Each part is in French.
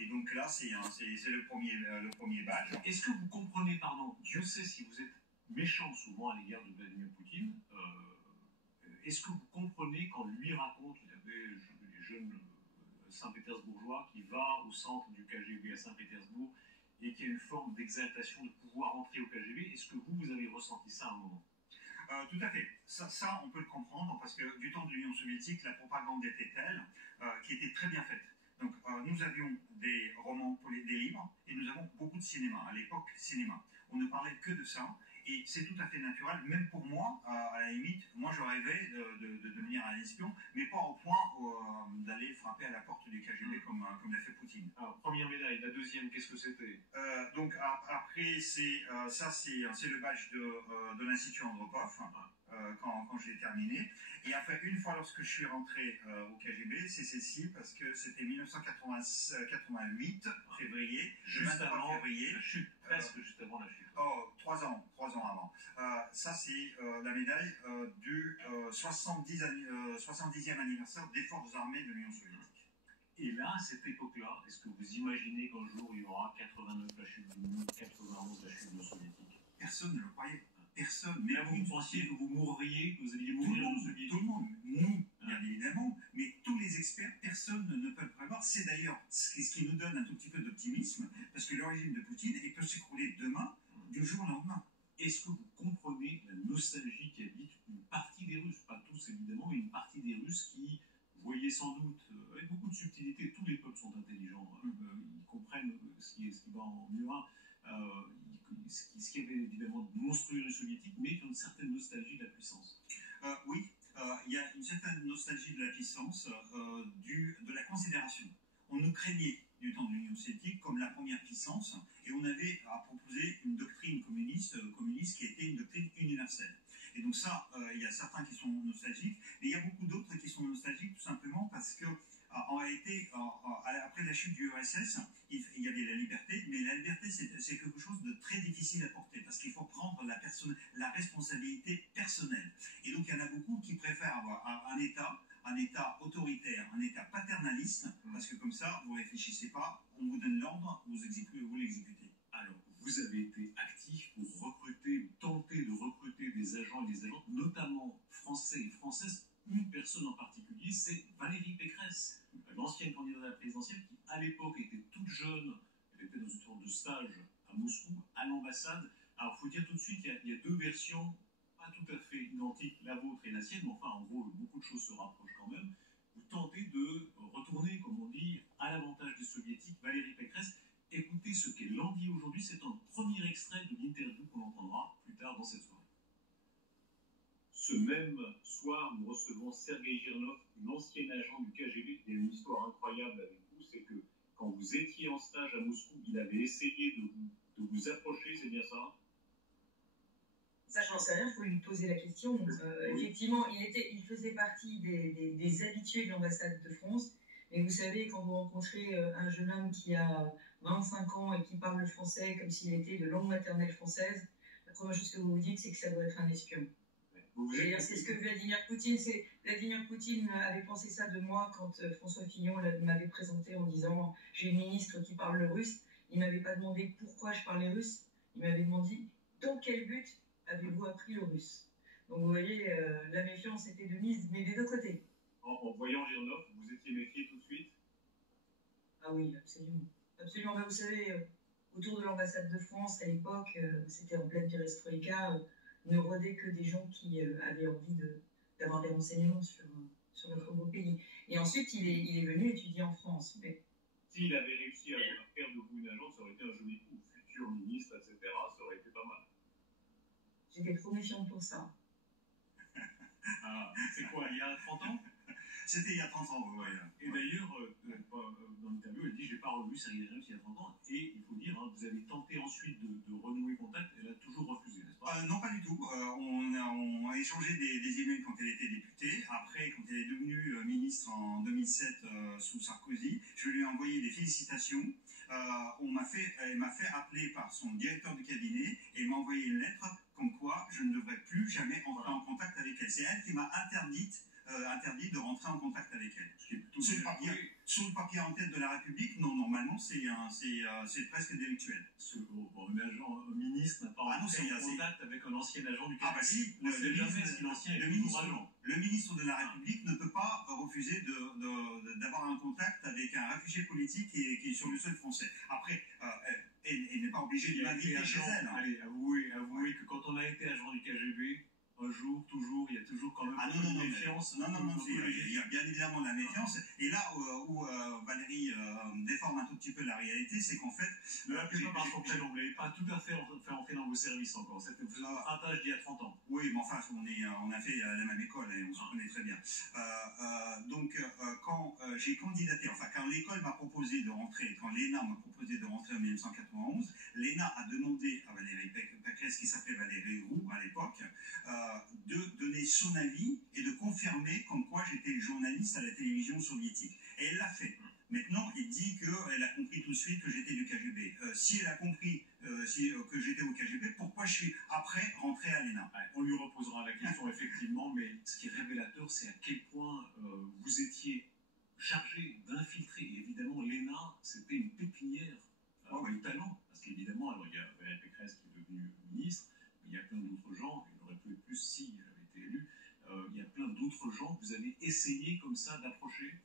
Et donc là, c'est le premier badge. Est-ce que vous comprenez, pardon, Dieu sait si vous êtes méchant souvent à l'égard de Vladimir Poutine, est-ce que vous comprenez quand lui raconte, il y avait les jeunes Saint-Pétersbourgeois qui va au centre du KGB à Saint-Pétersbourg et qu'il y a une forme d'exaltation de pouvoir entrer au KGB, est-ce que vous avez ressenti ça à un moment? Tout à fait. Ça, on peut le comprendre parce que du temps de l'Union soviétique, la propagande était telle qui était très bien faite. Donc, nous avions des romans, des livres, et nous avons beaucoup de cinéma. À l'époque, cinéma. On ne parlait que de ça, et c'est tout à fait naturel. Même pour moi, à la limite, moi je rêvais de devenir un espion, mais pas au point d'aller frapper à la porte du KGB comme l'a fait Poutine. Alors, première médaille, la deuxième, qu'est-ce que c'était? Donc après, c'est le badge de l'Institut Andropov. Quand j'ai terminé. Et après, une fois lorsque je suis rentré au KGB, c'est celle-ci parce que c'était 1988, février, juste avant février. La chute, presque juste avant la chute. Oh, 3 ans avant. Ça, c'est la médaille du 70e anniversaire des forces armées de l'Union soviétique. Et là, à cette époque-là, est-ce que vous imaginez qu'un jour il y aura 89 la chute du monde, 91 la chute de l'Union soviétique? Personne ne le croyait. Personne. Mais là, vous pensiez que vous mourriez, que vous alliez mourir en soviétique? Tout le monde. Nous, bien évidemment, mais tous les experts, personne ne peut le prévoir. C'est d'ailleurs ce qui nous donne un tout petit peu d'optimisme, parce que le régime de Poutine, il peut s'écrouler demain, du jour au lendemain. Est-ce que vous comprenez la nostalgie qui habite une partie des Russes? Pas tous, évidemment, mais une partie des Russes qui voyaient sans doute, avec beaucoup de subtilité, tous les peuples sont intelligents, ils comprennent ce qui va en mieux. Ce qui avait évidemment de monstrueux les soviétiques, mais qui ont une certaine nostalgie de la puissance. Oui, il y a une certaine nostalgie de la puissance, de la considération. On nous craignait du temps de l'Union soviétique comme la première puissance, et on avait à proposer une doctrine communiste qui était une doctrine universelle. Et donc ça, il y a certains qui sont nostalgiques, mais il y a beaucoup d'autres qui sont nostalgiques tout simplement parce que en réalité, après la chute du URSS, il y avait la liberté, mais la liberté, c'est quelque chose de très difficile à porter, parce qu'il faut prendre la responsabilité personnelle. Et donc, il y en a beaucoup qui préfèrent avoir un État autoritaire, un État paternaliste, parce que comme ça, vous ne réfléchissez pas, on vous donne l'ordre, vous l'exécutez. Alors, vous avez été actif pour recruter, ou tenter de recruter des agents et des agentes, notamment français et françaises. Une personne en particulier, c'est Valérie Pécresse, l'ancienne candidate à la présidentielle, qui à l'époque était toute jeune, elle était dans une sorte de stage à Moscou, à l'ambassade. Alors il faut dire tout de suite qu'il y a deux versions, pas tout à fait identiques, la vôtre et la sienne, mais enfin en gros beaucoup de choses se rapprochent quand même. Vous tentez de retourner, comme on dit, à l'avantage des soviétiques. Valérie Pécresse, écoutez ce qu'elle en dit aujourd'hui, c'est un premier extrait de l'interview qu'on entendra plus tard dans cette soirée. Ce même soir, nous recevons Sergueï Girnov, l'ancien agent du KGB. Il y a une histoire incroyable avec vous, c'est que quand vous étiez en stage à Moscou, il avait essayé de vous approcher, c'est bien ça? Ça, j'en sais rien, il faut lui poser la question. Effectivement, il faisait partie des habitués de l'ambassade de France. Mais vous savez, quand vous rencontrez un jeune homme qui a 25 ans et qui parle le français comme s'il était de langue maternelle française, la première chose que vous vous dites, c'est que ça doit être un espion. C'est ce que Vladimir Poutine avait pensé ça de moi quand François Fillon m'avait présenté en disant « j'ai une ministre qui parle le russe ». Il ne m'avait pas demandé pourquoi je parlais russe, il m'avait demandé « dans quel but avez-vous appris le russe ?» Donc vous voyez, la méfiance était de mise, mais des deux côtés. En voyant Girnov, vous étiez méfié tout de suite? Ah oui, absolument. Absolument. Vous savez, autour de l'ambassade de France, à l'époque, c'était en pleine perestroïka, ne rôdaient que des gens qui avaient envie d'avoir des renseignements sur notre beau pays. Et ensuite, il est venu étudier en France. Mais... S'il avait réussi à faire de vous une agente, ça aurait été un joli coup. Futur ministre, etc., ça aurait été pas mal. J'étais trop méfiante pour ça. Ah, c'est quoi, il y a 30 ans? C'était il y a 30 ans, oui. Et d'ailleurs, dans l'interview, elle dit « j'ai pas revu Sergueï Girnov il y a 30 ans ». Et il faut dire, vous avez tenté ensuite de renouer contact, elle a toujours refusé, n'est-ce pas? Non, pas du tout. On a échangé des emails quand elle était députée. Après, quand elle est devenue ministre en 2007 sous Sarkozy, je lui ai envoyé des félicitations. Elle m'a fait appeler par son directeur de cabinet et elle m'a envoyé une lettre comme quoi je ne devrais plus jamais entrer en contact avec elle. C'est elle qui m'a interdite interdit de rentrer en contact avec elle. Ce qui est plutôt Sur le papier en tête de la République, non, normalement, c'est presque délictuel. Un agent, un ministre n'a pas entré en contact avec un ancien agent du KGB. Ah bah si, le ministre de la République ne peut pas refuser d'avoir un contact avec un réfugié politique qui est sur le sol français. Après, elle n'est pas obligée de l'inviter chez elle. Allez, avouez que quand on a été agent du KGB, un jour, toujours, il y a toujours quand même une méfiance. Non, il y a bien évidemment de la méfiance. Et là où Valérie déforme un tout petit peu la réalité, c'est qu'en fait... Ne l'appelez pas par son prénom, vous n'avez pas tout à fait entré dans vos services encore. C'était un ratage d'il y a 30 ans. Oui, mais enfin, on a fait la même école et on se connaît très bien. Donc, quand j'ai candidaté, enfin, quand l'école m'a proposé de rentrer, quand l'ENA m'a proposé de rentrer en 1991, l'ENA a demandé à Valérie Pécresse, qui s'appelait Valérie Roux à l'époque, de donner son avis et de confirmer comme quoi j'étais journaliste à la télévision soviétique. Et elle l'a fait. Maintenant, il dit qu'elle a compris tout de suite que j'étais du KGB. Si elle a compris que j'étais au KGB, pourquoi je suis après rentré à l'ENA? On lui reposera la question, effectivement, mais ce qui est révélateur, c'est à quel point vous étiez chargé d'infiltrer. Et évidemment, l'ENA, c'était une pépinière de talent. Parce qu'évidemment, alors il y a Valérie Pécresse qui est devenue ministre, mais il y a plein d'autres gens, il aurait pu être plus si elle avait été élue, il y a plein d'autres gens que vous avez essayé comme ça d'approcher.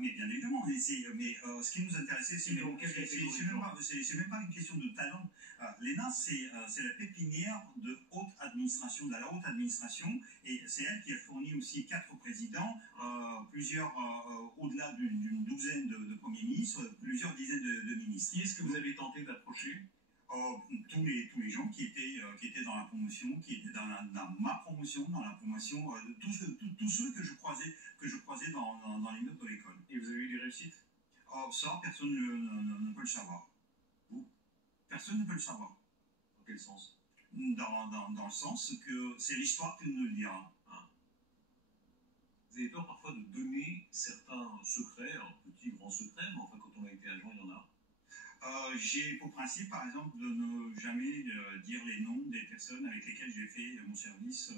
Mais bien évidemment, mais ce qui nous intéressait, c'est même pas une question de talent. L'ENA, c'est la pépinière de haute administration, de la haute administration, et c'est elle qui a fourni aussi 4 présidents, plusieurs, au-delà d'une douzaine de premiers ministres, plusieurs dizaines de ministres. Qui est-ce que vous avez tenté d'approcher? Tous les gens qui étaient dans la promotion, qui étaient dans ma promotion, dans la promotion, tous ceux que je croisais dans les murs de l'école. Et vous avez eu des réussites? Ça, personne ne peut le savoir. Vous? Personne ne peut le savoir. Dans quel sens? Dans le sens que c'est l'histoire qui nous le dira. Vous avez peur parfois de donner certains secrets, alors petits, grands secrets, mais enfin quand on a été agent, il y en a. J'ai pour principe, par exemple, de ne jamais dire les noms des personnes avec lesquelles j'ai fait mon service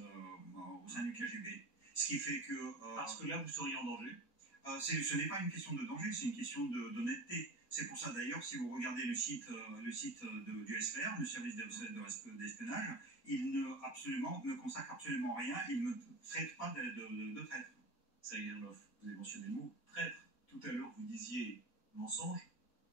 au sein du KGB. Ce qui fait que... Parce que là, vous seriez en danger? Ce n'est pas une question de danger, c'est une question d'honnêteté. C'est pour ça d'ailleurs, si vous regardez le site du SPR, le service d'espionnage, il ne consacre absolument rien, il ne traite pas de traître. Sergueï-Orlov, vous avez mentionné le mot traître. Tout à l'heure, vous disiez mensonge.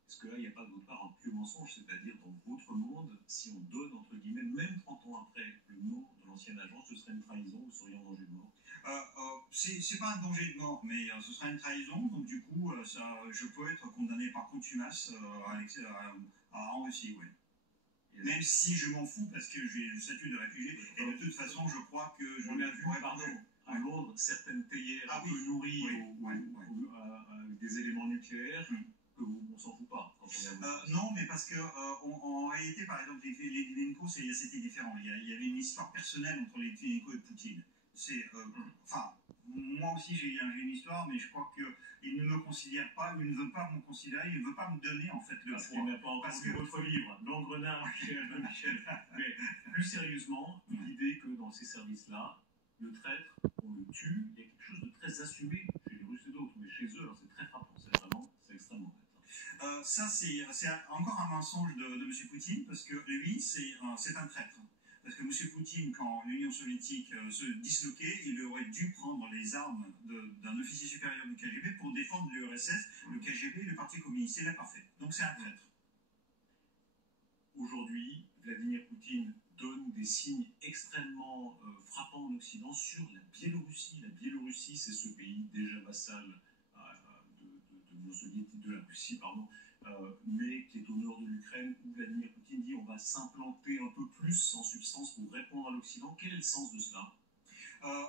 Est-ce que là, il n'y a pas d'autre part un pieux mensonge, c'est-à-dire dans votre monde, si on donne, entre guillemets, même 30 ans après, le nom de l'ancienne agence, ce serait une trahison, vous seriez en danger de mort? C'est pas un danger de mort, mais ce serait une trahison, donc du coup, je peux être condamné par contumace en Russie, oui. Même si je m'en fous parce que j'ai le statut de réfugié, et de toute façon, je crois que je l'ai vu, à Londres, certaines théières peu nourries avec des éléments nucléaires. On s'en fout pas quand on est non, mais parce que en réalité, par exemple, les Litvinenko, c'était différent. Il y avait une histoire personnelle entre les Litvinenko et Poutine. Enfin, moi aussi j'ai une histoire, mais je crois qu'il ne me considère pas, il ne veut pas me considérer, il ne veut pas me donner en fait le parce qu'il n'a pas entendu votre livre, l'engrenage chez Michel. Mais plus sérieusement, l'idée que dans ces services-là, le traître, on le tue, il y a quelque chose de très assumé chez les Russes et d'autres, mais chez eux, alors c'est très frappant, c'est extrêmement net. Ça, c'est encore un mensonge de M. Poutine, parce que lui, c'est un traître. Parce que M. Poutine, quand l'Union soviétique se disloquait, il aurait dû prendre les armes d'un officier supérieur du KGB pour défendre l'URSS, le KGB et le Parti communiste. Il l'a pas fait. Donc c'est un traître. Aujourd'hui, Vladimir Poutine donne des signes extrêmement frappants en Occident sur la Biélorussie. La Biélorussie, c'est ce pays déjà vassal de la Russie, pardon, mais qui est au nord de l'Ukraine, où Vladimir Poutine dit on va s'implanter un peu plus en substance pour répondre à l'Occident. Quel est le sens de cela?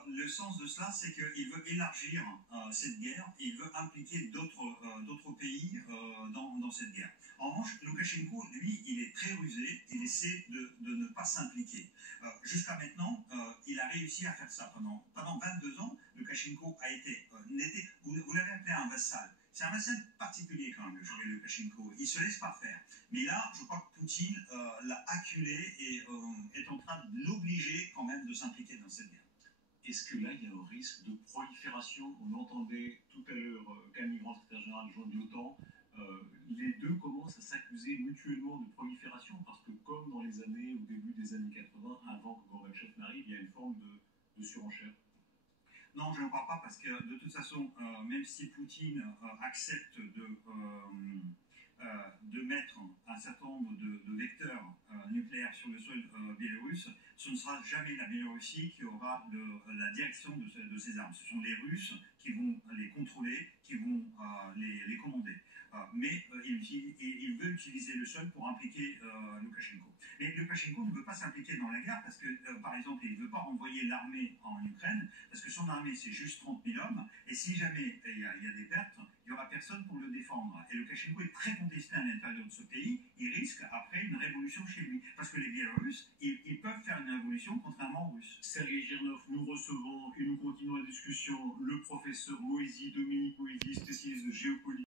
Le sens de cela, c'est qu'il veut élargir cette guerre et il veut impliquer d'autres pays dans cette guerre. En revanche, Loukachenko, lui, il est très rusé, il essaie de ne pas s'impliquer. Jusqu'à maintenant, il a réussi à faire ça. Pendant 22 ans, Loukachenko vous l'avez appelé un vassal. C'est un vassal particulier quand même, le Loukachenko. Il ne se laisse pas faire. Mais là, je crois que Poutine l'a acculé et est en train de l'obliger quand même de s'impliquer dans cette guerre. Est-ce que là, il y a un risque de prolifération? On entendait tout à l'heure Camille Grand, secrétaire général adjoint de l'OTAN. Les deux commencent à s'accuser mutuellement de prolifération parce que, comme dans les années, au début des années 80, avant que Gorbatchev n'arrive, il y a une forme de surenchère. Non, je n'en parle pas parce que de toute façon, même si Poutine accepte de mettre un certain nombre de vecteurs nucléaires sur le sol biélorusse, ce ne sera jamais la Biélorussie qui aura la direction de ces armes. Ce sont les Russes qui vont les contrôler, qui vont les commander. Mais il veut utiliser le sol pour impliquer Loukachenko. Mais Loukachenko ne veut pas s'impliquer dans la guerre parce que, par exemple, il ne veut pas envoyer l'armée en Ukraine parce que son armée, c'est juste 30 000 hommes. Et si jamais il y a des pertes, il n'y aura personne pour le défendre. Et Loukachenko est très contesté à l'intérieur de ce pays. Il risque après une révolution chez lui. Parce que les Biélorusses, ils peuvent faire une révolution contrairement aux Russes. Sergei Girnov, nous recevons et nous continuons la discussion le professeur Dominique Moïsi, spécialiste de géopolitique.